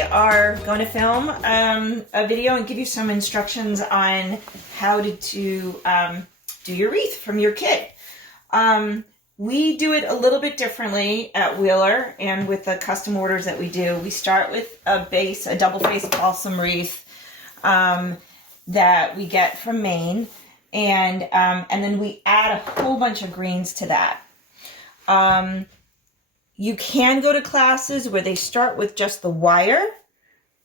we are going to film a video and give you some instructions on how to do your wreath from your kit. We do it a little bit differently at Wheeler and with the custom orders that we do. We start with a base, a double-face balsam wreath that we get from Maine, and then we add a whole bunch of greens to that. You can go to classes where they start with just the wire,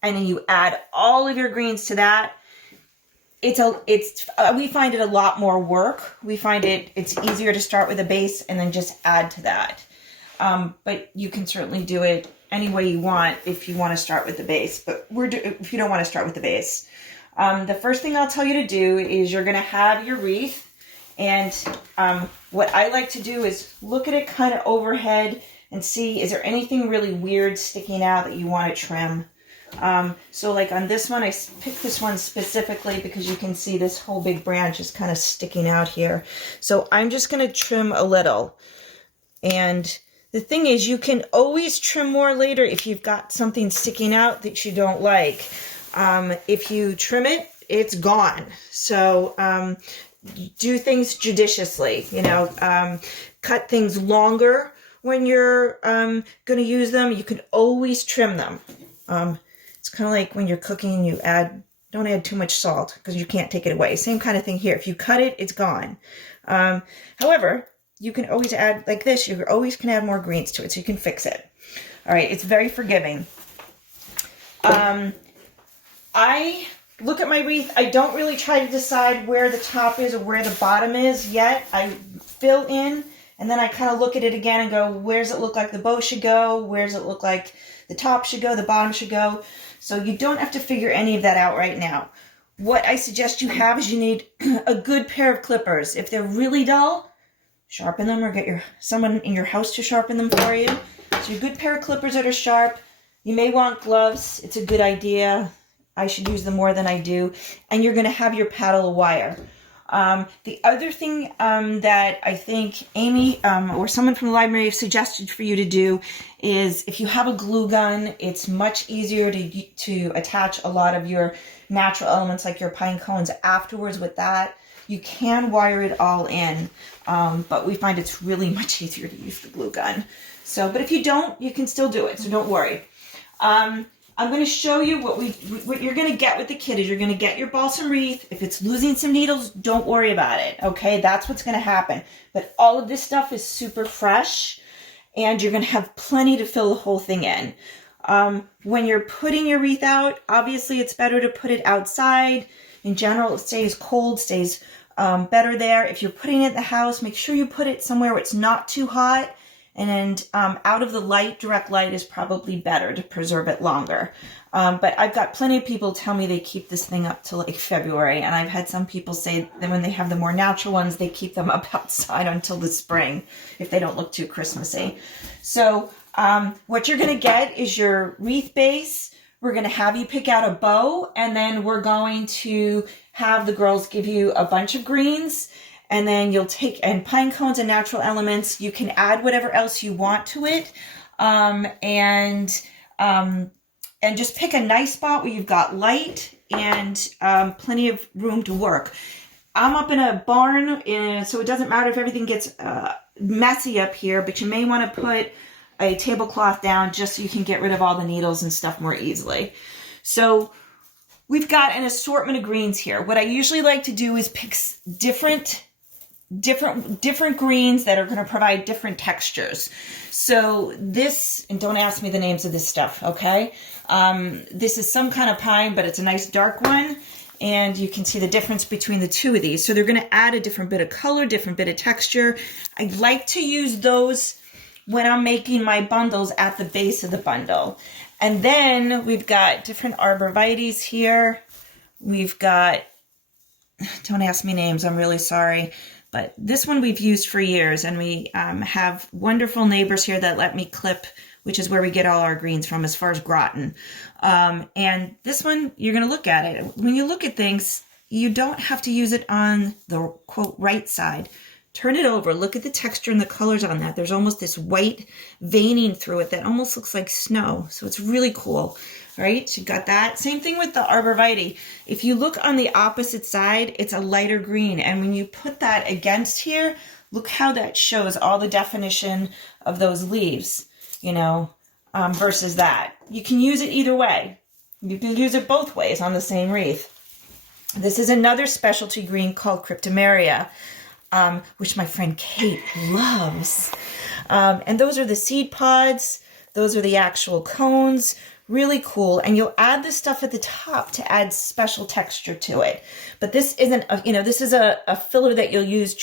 and then you add all of your greens to that. We find it a lot more work. We find it's easier to start with a base and then just add to that. But you can certainly do it any way you want if you want to start with the base. But if you don't want to start with the base, the first thing I'll tell you to do is you're going to have your wreath, and what I like to do is look at it kind of overhead and see, is there anything really weird sticking out that you want to trim? So like on this one, I picked this one specifically because you can see this whole big branch is kind of sticking out here. So I'm just going to trim a little. And the thing is, you can always trim more later if you've got something sticking out that you don't like. If you trim it, it's gone. So do things judiciously, cut things longer when you're going to use them. You can always trim them. It's kind of like when you're cooking, don't add too much salt because you can't take it away. Same kind of thing here. If you cut it, it's gone. However, you can always add, like this, you always can add more greens to it, so you can fix it. All right, it's very forgiving. I look at my wreath. I don't really try to decide where the top is or where the bottom is yet. I fill in, and then I kind of look at it again and go, where does it look like the bow should go? Where does it look like the top should go, the bottom should go? So you don't have to figure any of that out right now. What I suggest you have is you need a good pair of clippers. If they're really dull, sharpen them or get someone in your house to sharpen them for you. So a good pair of clippers that are sharp. You may want gloves. It's a good idea. I should use them more than I do. And you're going to have your paddle of wire. The other thing that I think Amy or someone from the library suggested for you to do is, if you have a glue gun, it's much easier to attach a lot of your natural elements like your pine cones afterwards with that. You can wire it all in, but we find it's really much easier to use the glue gun. But if you don't, you can still do it, so don't worry. I'm going to show you what you're going to get with the kit. Is you're going to get your balsam wreath. If it's losing some needles, don't worry about it, okay? That's what's going to happen. But all of this stuff is super fresh, and you're going to have plenty to fill the whole thing in. When you're putting your wreath out, obviously it's better to put it outside. In general, it stays cold, stays better there. If you're putting it in the house, make sure you put it somewhere where it's not too hot. And out of the light, direct light is probably better to preserve it longer. But I've got plenty of people tell me they keep this thing up till like February. And I've had some people say that when they have the more natural ones, they keep them up outside until the spring if they don't look too Christmassy. So what you're going to get is your wreath base. We're going to have you pick out a bow, and then we're going to have the girls give you a bunch of greens. And then you'll take, and pine cones and natural elements, you can add whatever else you want to it. And just pick a nice spot where you've got light and plenty of room to work. I'm up in a barn, so it doesn't matter if everything gets messy up here, but you may want to put a tablecloth down just so you can get rid of all the needles and stuff more easily. So we've got an assortment of greens here. What I usually like to do is pick different greens that are going to provide different textures. So this, and don't ask me the names of this stuff, okay? This is some kind of pine, but it's a nice dark one, and you can see the difference between the two of these. So they're going to add a different bit of color, different bit of texture. I like to use those when I'm making my bundles at the base of the bundle. And then we've got different arborvitaes here. We've got, don't ask me names, I'm really sorry. But this one we've used for years, and we have wonderful neighbors here that let me clip, which is where we get all our greens from as far as Groton. And this one, you're going to look at it. When you look at things, you don't have to use it on the, quote, right side. turn it over. Look at the texture and the colors on that. There's almost this white veining through it that almost looks like snow. So it's really cool. All right, so you got that. Same thing with the arborvitae. If you look on the opposite side, it's a lighter green. And when you put that against here, look how that shows all the definition of those leaves, you know, versus that. You can use it either way. You can use it both ways on the same wreath. This is another specialty green called Cryptomeria, which my friend Kate loves. And those are the seed pods. Those are the actual cones. Really cool. And you'll add this stuff at the top to add special texture to it. But this isn't, this is a filler that you'll use,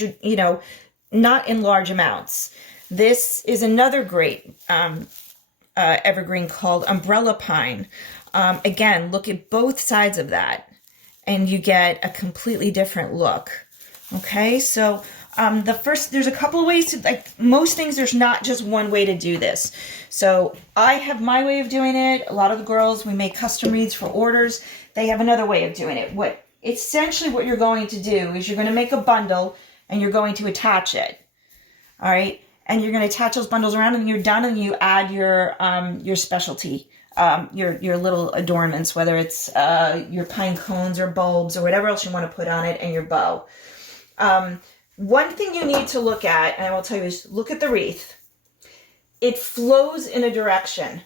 not in large amounts. This is another great evergreen called Umbrella Pine. Again, look at both sides of that and you get a completely different look. Okay, so there's a couple of ways to, like most things, there's not just one way to do this. So I have my way of doing it. A lot of the girls, we make custom wreaths for orders. They have another way of doing it. Essentially what you're going to do is you're going to make a bundle and you're going to attach it. All right, and you're going to attach those bundles around and you're done, and you add your specialty, your little adornments, whether it's your pine cones or bulbs or whatever else you want to put on it, and your bow. One thing you need to look at, and I will tell you, is look at the wreath. It flows in a direction.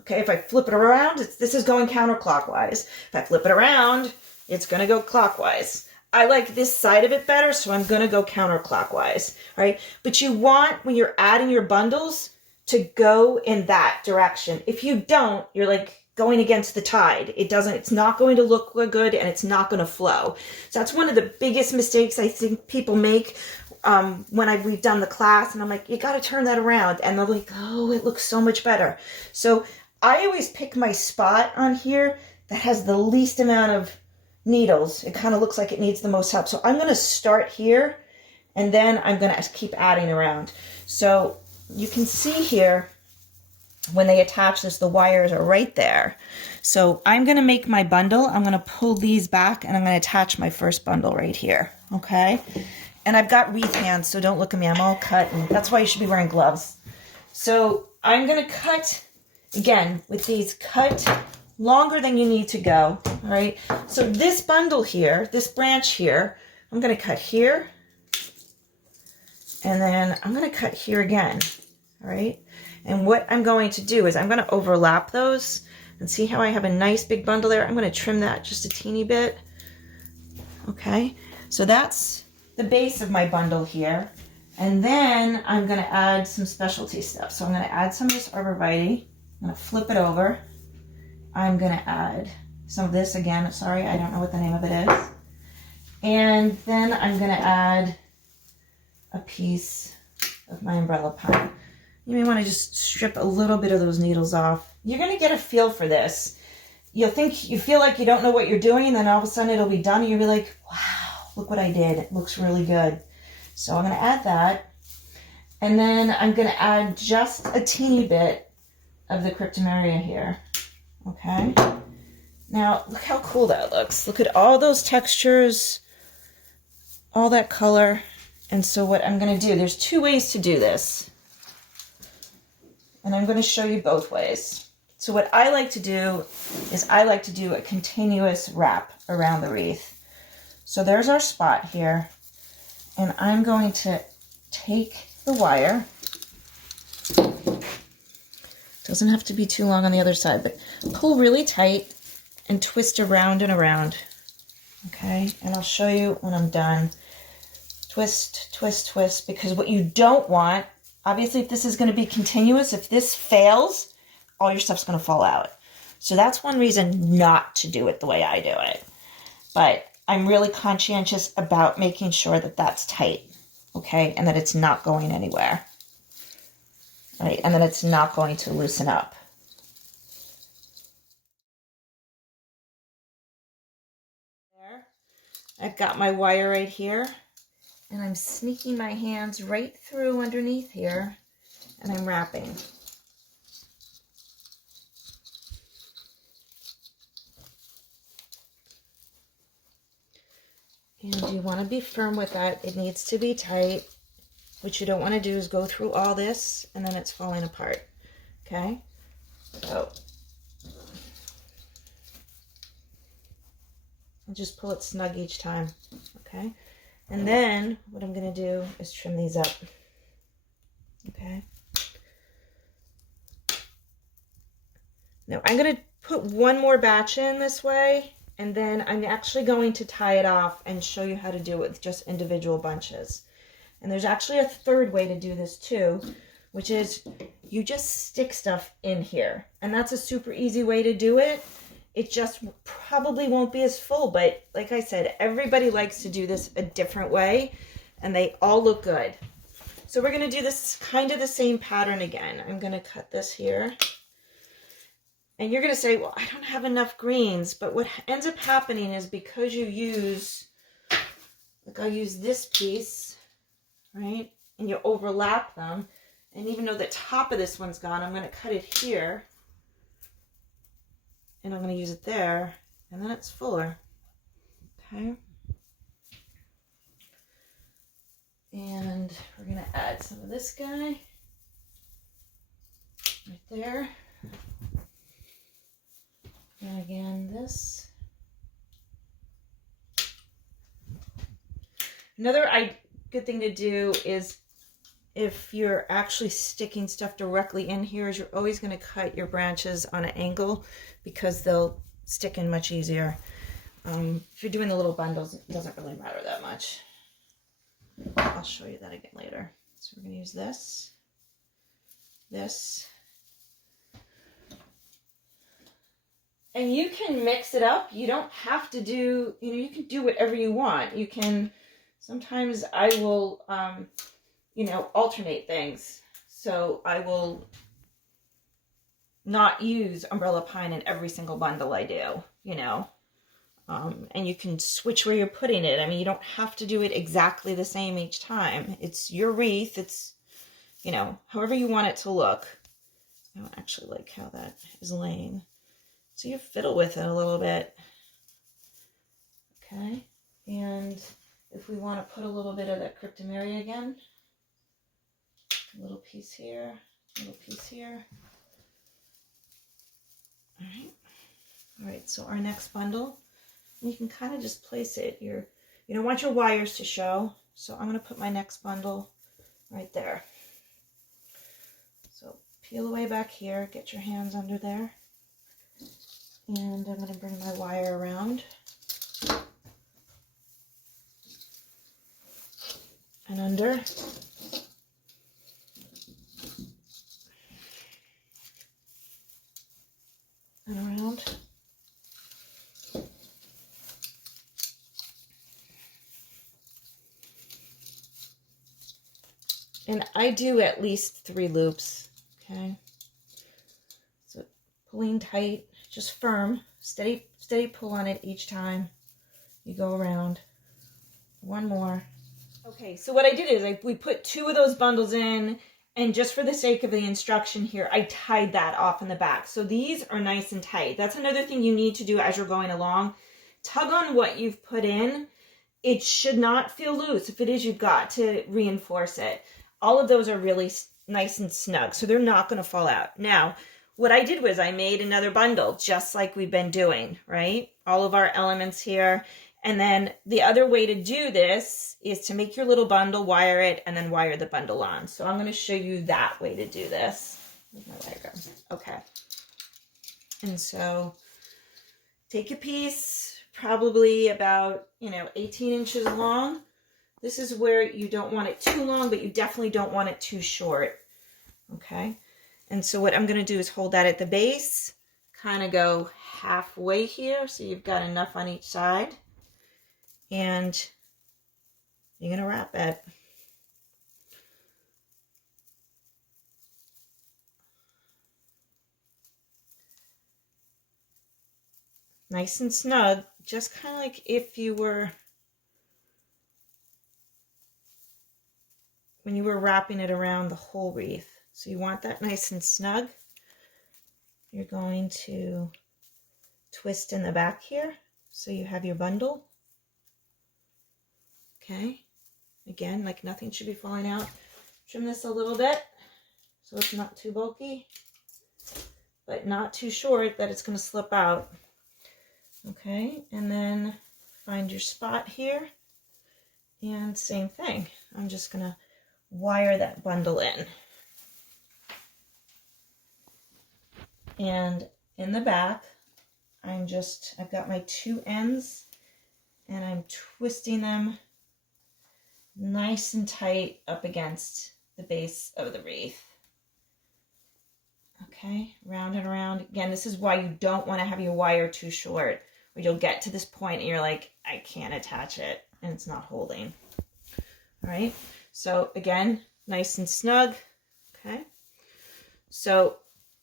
Okay, if I flip it around, this is going counterclockwise. If I flip it around, it's going to go clockwise. I like this side of it better, so I'm going to go counterclockwise. All right, but you want, when you're adding your bundles, to go in that direction. If you don't, you're like going against the tide. It's not going to look good, and it's not going to flow. So that's one of the biggest mistakes I think people make when we've done the class, and I'm like, you got to turn that around, and they're like, oh, it looks so much better. So I always pick my spot on here that has the least amount of needles. It kind of looks like it needs the most help. So I'm going to start here, and then I'm going to keep adding around. So you can see here, when they attach this, the wires are right there. So I'm going to make my bundle. I'm going to pull these back, and I'm going to attach my first bundle right here. Okay. And I've got wreath hands, so don't look at me. I'm all cut, and that's why you should be wearing gloves. So I'm going to cut, again, with these, cut longer than you need to go. All right. So this bundle here, this branch here, I'm going to cut here, and then I'm going to cut here again. All right. And what I'm going to do is I'm going to overlap those, and see how I have a nice big bundle there. I'm going to trim that just a teeny bit. Okay. So that's the base of my bundle here. And then I'm going to add some specialty stuff. So I'm going to add some of this arborvitae. I'm going to flip it over. I'm going to add some of this again. Sorry, I don't know what the name of it is. And then I'm going to add a piece of my umbrella pine. You may want to just strip a little bit of those needles off. You're going to get a feel for this. You feel like you don't know what you're doing, and then all of a sudden it'll be done, and you'll be like, wow, look what I did. It looks really good. So I'm going to add that. And then I'm going to add just a teeny bit of the Cryptomeria here. Okay. Now, look how cool that looks. Look at all those textures, all that color. And so what I'm going to do, there's two ways to do this. And I'm going to show you both ways. So what I like to do is I like to do a continuous wrap around the wreath. So there's our spot here. And I'm going to take the wire. Doesn't have to be too long on the other side, but pull really tight and twist around and around. Okay, and I'll show you when I'm done. Twist, twist, twist, because what you don't want, obviously if this is going to be continuous, if this fails, all your stuff's going to fall out. So that's one reason not to do it the way I do it. But I'm really conscientious about making sure that that's tight, okay, and that it's not going anywhere. Right, and then it's not going to loosen up. There, I've got my wire right here, and I'm sneaking my hands right through underneath here, and I'm wrapping. And you want to be firm with that. It needs to be tight. what you don't want to do is go through all this and then it's falling apart. Okay, so and just pull it snug each time. Okay, and then what I'm going to do is trim these up. Okay, now I'm going to put one more batch in this way, and then I'm actually going to tie it off and show you how to do it with just individual bunches. And there's actually a third way to do this too, which is you just stick stuff in here. And that's a super easy way to do it. It just probably won't be as full, but like I said, everybody likes to do this a different way, and they all look good. So we're going to do this kind of the same pattern again. I'm going to cut this here. And you're going to say, well, I don't have enough greens. But what ends up happening is because you use, like I'll use this piece, right? And you overlap them. And even though the top of this one's gone, I'm going to cut it here. And I'm going to use it there. And then it's fuller. Okay. And we're going to add some of this guy right there. And again, this. Another good thing to do is if you're actually sticking stuff directly in here is you're always going to cut your branches on an angle because they'll stick in much easier. If you're doing the little bundles, it doesn't really matter that much. I'll show you that again later. So we're going to use this, this. And you can mix it up. You don't have to do, you can do whatever you want. You can, sometimes I will, alternate things. So I will not use umbrella pine in every single bundle I do, and you can switch where you're putting it. I mean, you don't have to do it exactly the same each time. It's your wreath. It's, however you want it to look. I don't actually like how that is laying. So you fiddle with it a little bit. Okay. And if we want to put a little bit of that cryptomeria again, a little piece here, a little piece here. All right. All right. So our next bundle, you can kind of just place it. You don't want your wires to show. So I'm going to put my next bundle right there. So peel away back here, get your hands under there. And I'm going to bring my wire around and under. And around. And I do at least 3 loops, okay? So pulling tight. Just firm, steady pull on it each time you go around. One more. Okay, so what I did is we put 2 of those bundles in, and just for the sake of the instruction here, I tied that off in the back. So these are nice and tight. That's another thing you need to do as you're going along. Tug on what you've put in. It should not feel loose. If it is, you've got to reinforce it. All of those are really nice and snug, so they're not going to fall out. Now, what I did was I made another bundle just like we've been doing, right? All of our elements here. And then the other way to do this is to make your little bundle, wire it, and then wire the bundle on. So I'm going to show you that way to do this. Where's my wire go? Okay. And so take a piece, probably about, 18 inches long. This is where you don't want it too long, but you definitely don't want it too short. Okay. And so what I'm going to do is hold that at the base, kind of go halfway here, so you've got enough on each side. And you're going to wrap it. Nice and snug, just kind of like if you were, when you were wrapping it around the whole wreath. So you want that nice and snug. You're going to twist in the back here so you have your bundle. Okay. Again, like nothing should be falling out. trim this a little bit so it's not too bulky, but not too short that it's going to slip out. Okay, and then find your spot here, and same thing. I'm just going to wire that bundle in. And in the back, I've got my two ends, and I'm twisting them nice and tight up against the base of the wreath. Okay, round and around. Again, this is why you don't want to have your wire too short, where you'll get to this point and you're like, I can't attach it, and it's not holding. All right, so again, nice and snug. Okay, so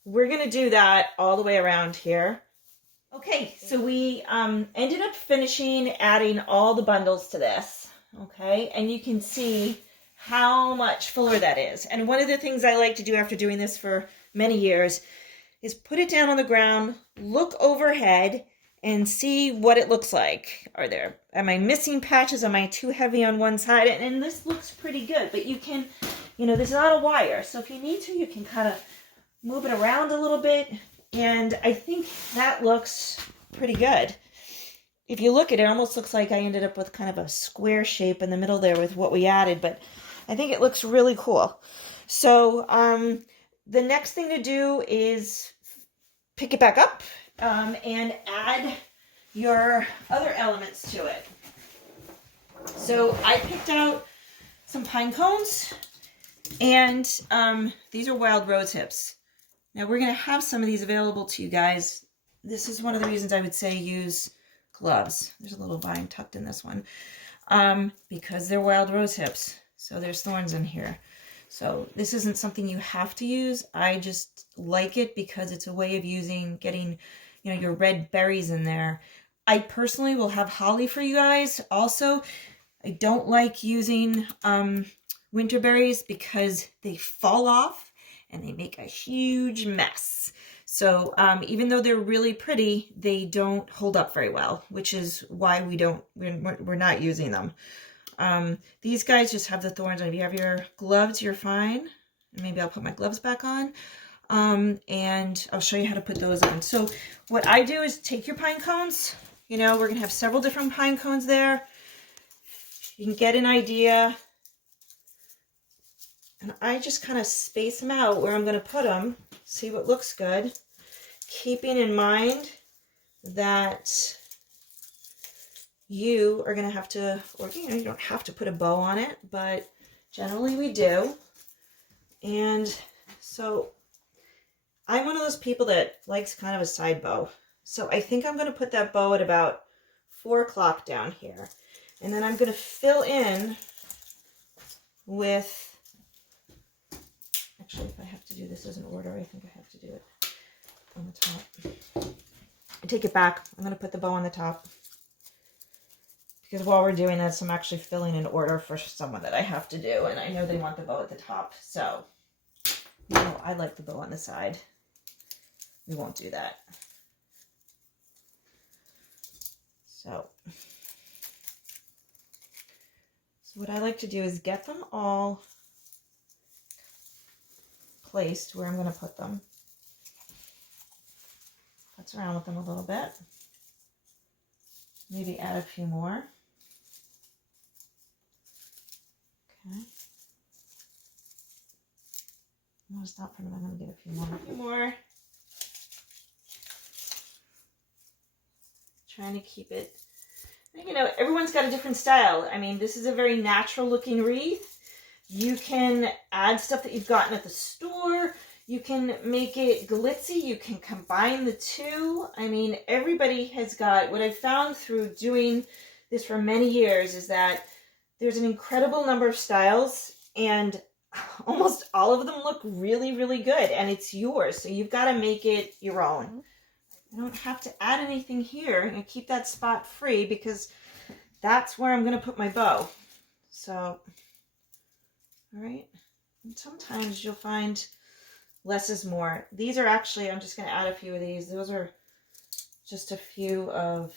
we're going to do that all the way around here. Okay, so we ended up finishing adding all the bundles to this. Okay, and you can see how much fuller that is. And one of the things I like to do after doing this for many years is put it down on the ground, look overhead, and see what it looks like. Am I missing patches? Am I too heavy on one side? And this looks pretty good, but you can, this is not a wire, so if you need to, you can kind of move it around a little bit, and I think that looks pretty good. If you look at it, it almost looks like I ended up with kind of a square shape in the middle there with what we added, but I think it looks really cool. So the next thing to do is pick it back up and add your other elements to it. So I picked out some pine cones, and these are wild rose hips. Now we're going to have some of these available to you guys. This is one of the reasons I would say use gloves. There's a little vine tucked in this one because they're wild rose hips. So there's thorns in here. So this isn't something you have to use. I just like it because it's a way of getting, your red berries in there. I personally will have holly for you guys also. I don't like using winter berries because they fall off and they make a huge mess. So even though they're really pretty, they don't hold up very well, which is why we're not using them. These guys just have the thorns. If you have your gloves, you're fine. Maybe I'll put my gloves back on. And I'll show you how to put those on. So what I do is take your pine cones. We're going to have several different pine cones there. You can get an idea. And I just kind of space them out where I'm going to put them. See what looks good. Keeping in mind that you are going to have to, or you don't have to put a bow on it, but generally we do. And so I'm one of those people that likes kind of a side bow. So I think I'm going to put that bow at about 4 o'clock down here. And then I'm going to fill in with, actually if I have to do this as an order, I think I have to do it on the top. I take it back. I'm going to put the bow on the top. Because while we're doing this, I'm actually filling an order for someone that I have to do. And I know they want the bow at the top. So, I like the bow on the side. We won't do that. So what I like to do is get them all placed where I'm going to put them. Putz around with them a little bit. Maybe add a few more. Okay. I'm going to stop for a minute. I'm going to get a few more. Trying to keep it, everyone's got a different style. I mean, this is a very natural looking wreath. You can add stuff that you've gotten at the store. You can make it glitzy. You can combine the two. I mean, everybody has got, what I've found through doing this for many years is that there's an incredible number of styles and almost all of them look really, really good, and it's yours. So you've got to make it your own. I don't have to add anything here and keep that spot free because that's where I'm going to put my bow. So, all right. And sometimes you'll find less is more. These are actually, I'm just going to add a few of these. Those are just a few of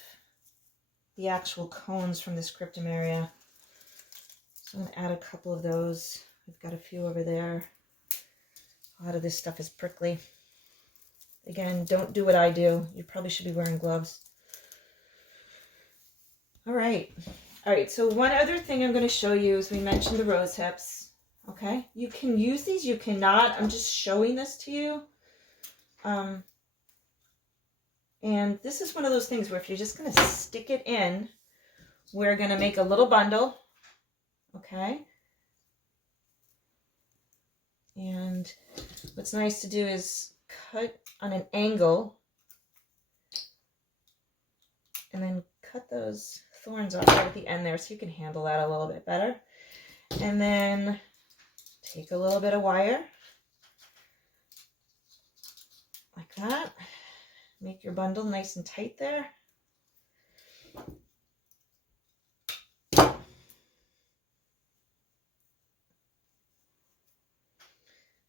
the actual cones from this cryptomeria. So I'm going to add a couple of those. We've got a few over there. A lot of this stuff is prickly. Again, don't do what I do. You probably should be wearing gloves. All right. All right, so one other thing I'm going to show you is we mentioned the rose hips. Okay, you can use these, you cannot. I'm just showing this to you. And this is one of those things where if you're just going to stick it in, we're going to make a little bundle. Okay. And what's nice to do is cut on an angle and then cut those thorns off right at the end there so you can handle that a little bit better. And then take a little bit of wire like that. Make your bundle nice and tight there.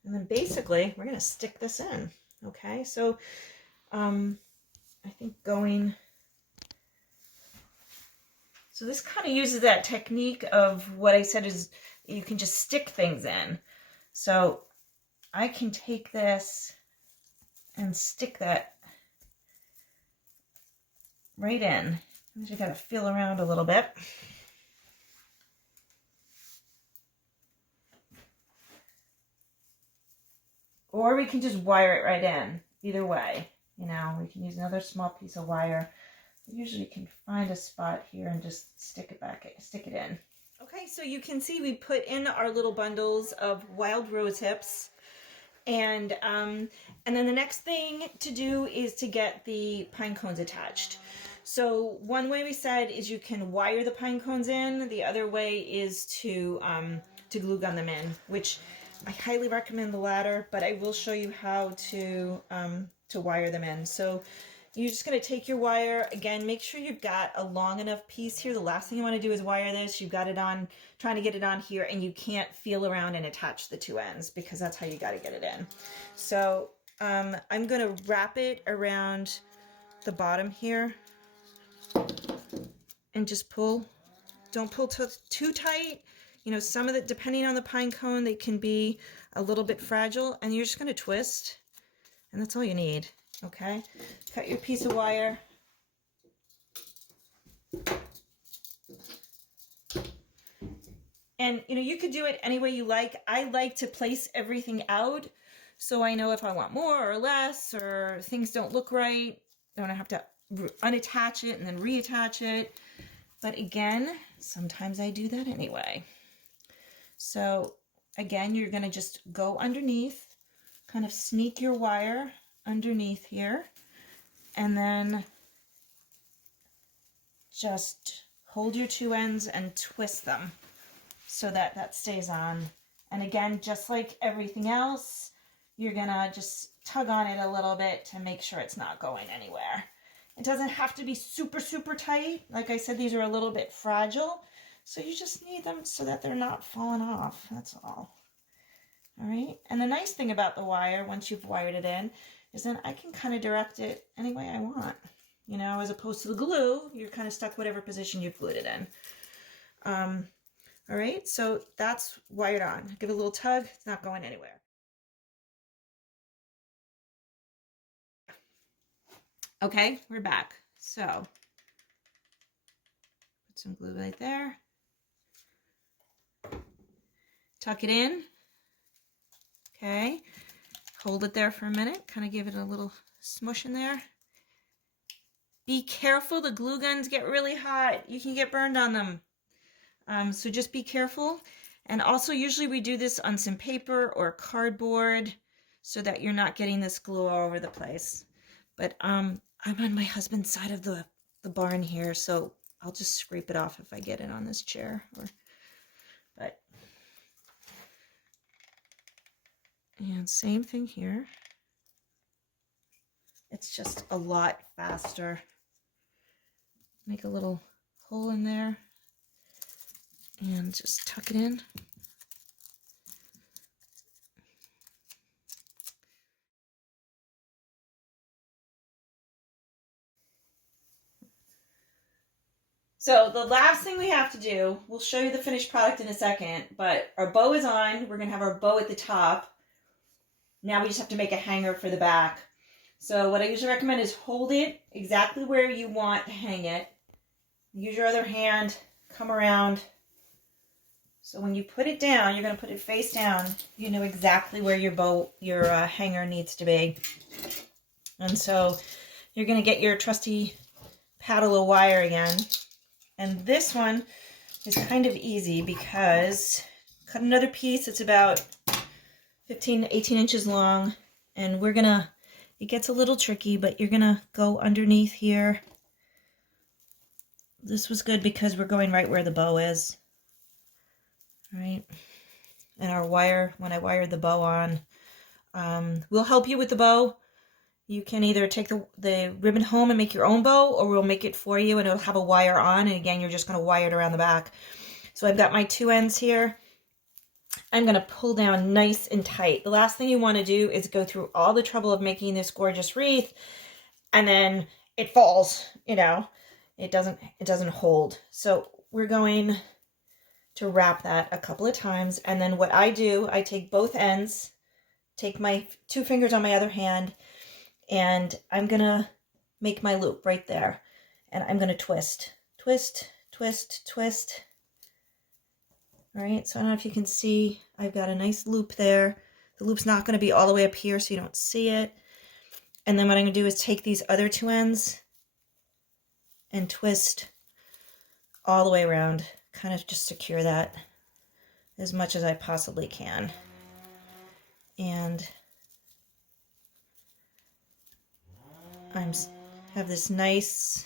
And then basically we're going to stick this in. Okay, so I think so this kind of uses that technique of what I said is you can just stick things in. So I can take this and stick that right in. I just got to feel around a little bit. Or we can just wire it right in. Either way, you know, we can use another small piece of wire. Usually you can find a spot here and just stick it in. Okay, so you can see we put in our little bundles of wild rose hips. And then the next thing to do is to get the pine cones attached. So one way we said is you can wire the pine cones in. The other way is to glue gun them in, which I highly recommend the latter, but I will show you how to wire them in. So you're just going to take your wire, again, make sure you've got a long enough piece here. The last thing you want to do is wire this. You've got it on, trying to get it on here, and you can't feel around and attach the two ends because that's how you got to get it in. So I'm going to wrap it around the bottom here and just pull. Don't pull too tight. You know, some of the, depending on the pine cone, they can be a little bit fragile, and you're just going to twist, and that's all you need. Okay, cut your piece of wire. And, you know, you could do it any way you like. I like to place everything out so I know if I want more or less, or things don't look right. Don't have to unattach it and then reattach it. But again, sometimes I do that anyway. So again, you're going to just go underneath, kind of sneak your wire underneath here, and then just hold your two ends and twist them so that that stays on. And again, just like everything else, you're gonna just tug on it a little bit to make sure it's not going anywhere. It doesn't have to be super, super tight. Like I said, these are a little bit fragile, so you just need them so that they're not falling off, that's all. All right, and the nice thing about the wire, once you've wired it in, is then I can kind of direct it any way I want. You know, as opposed to the glue, you're kind of stuck whatever position you've glued it in. All right, so that's wired on. Give it a little tug, it's not going anywhere. Okay, we're back. So, put some glue right there. Tuck it in. Okay, hold it there for a minute, kind of give it a little smush in there. Be careful, the glue guns get really hot. You can get burned on them. So just be careful. And also usually we do this on some paper or cardboard so that you're not getting this glue all over the place. But I'm on my husband's side of the barn here, so I'll just scrape it off if I get it on this chair. And same thing here. It's just a lot faster. Make a little hole in there and just tuck it in. So the last thing we have to do, we'll show you the finished product in a second, but our bow is on. We're going to have our bow at the top. Now we just have to make a hanger for the back. So what I usually recommend is hold it exactly where you want to hang it. Use your other hand, come around. So when you put it down, you're going to put it face down. You know exactly where your hanger needs to be. And so you're going to get your trusty paddle of wire again. And this one is kind of easy because cut another piece. It's about 15 to 18 inches long. And we're going to, it gets a little tricky, but you're going to go underneath here. This was good because we're going right where the bow is. All right. And our wire, when I wired the bow on, we'll help you with the bow. You can either take the ribbon home and make your own bow, or we'll make it for you and it'll have a wire on. And again, you're just going to wire it around the back. So I've got my two ends here. I'm going to pull down nice and tight. The last thing you want to do is go through all the trouble of making this gorgeous wreath and then it falls, you know, it doesn't hold. So we're going to wrap that a couple of times. And then what I do, I take both ends, take my two fingers on my other hand, and I'm going to make my loop right there. And I'm going to twist, twist, twist, twist. All right, so I don't know if you can see, I've got a nice loop there. The loop's not going to be all the way up here so you don't see it. And then what I'm going to do is take these other two ends and twist all the way around. Kind of just secure that as much as I possibly can. And I have this nice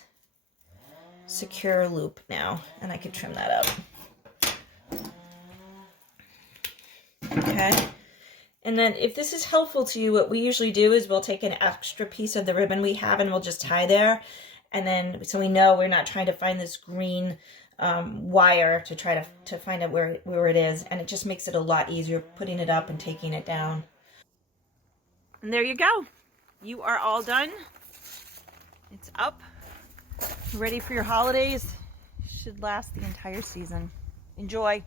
secure loop now, and I can trim that up. Okay. And then if this is helpful to you, what we usually do is we'll take an extra piece of the ribbon we have and we'll just tie there. And then, so we know we're not trying to find this green wire to try to find out where it is. And it just makes it a lot easier putting it up and taking it down. And there you go. You are all done. It's up. Ready for your holidays. Should last the entire season. Enjoy.